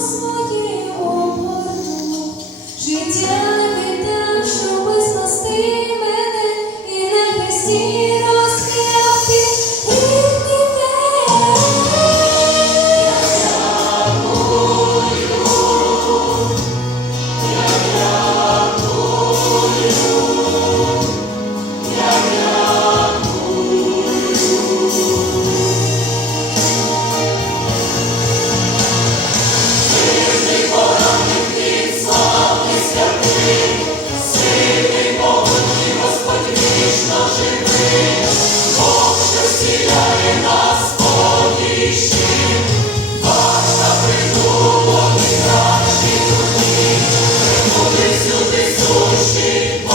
Господь. hoje.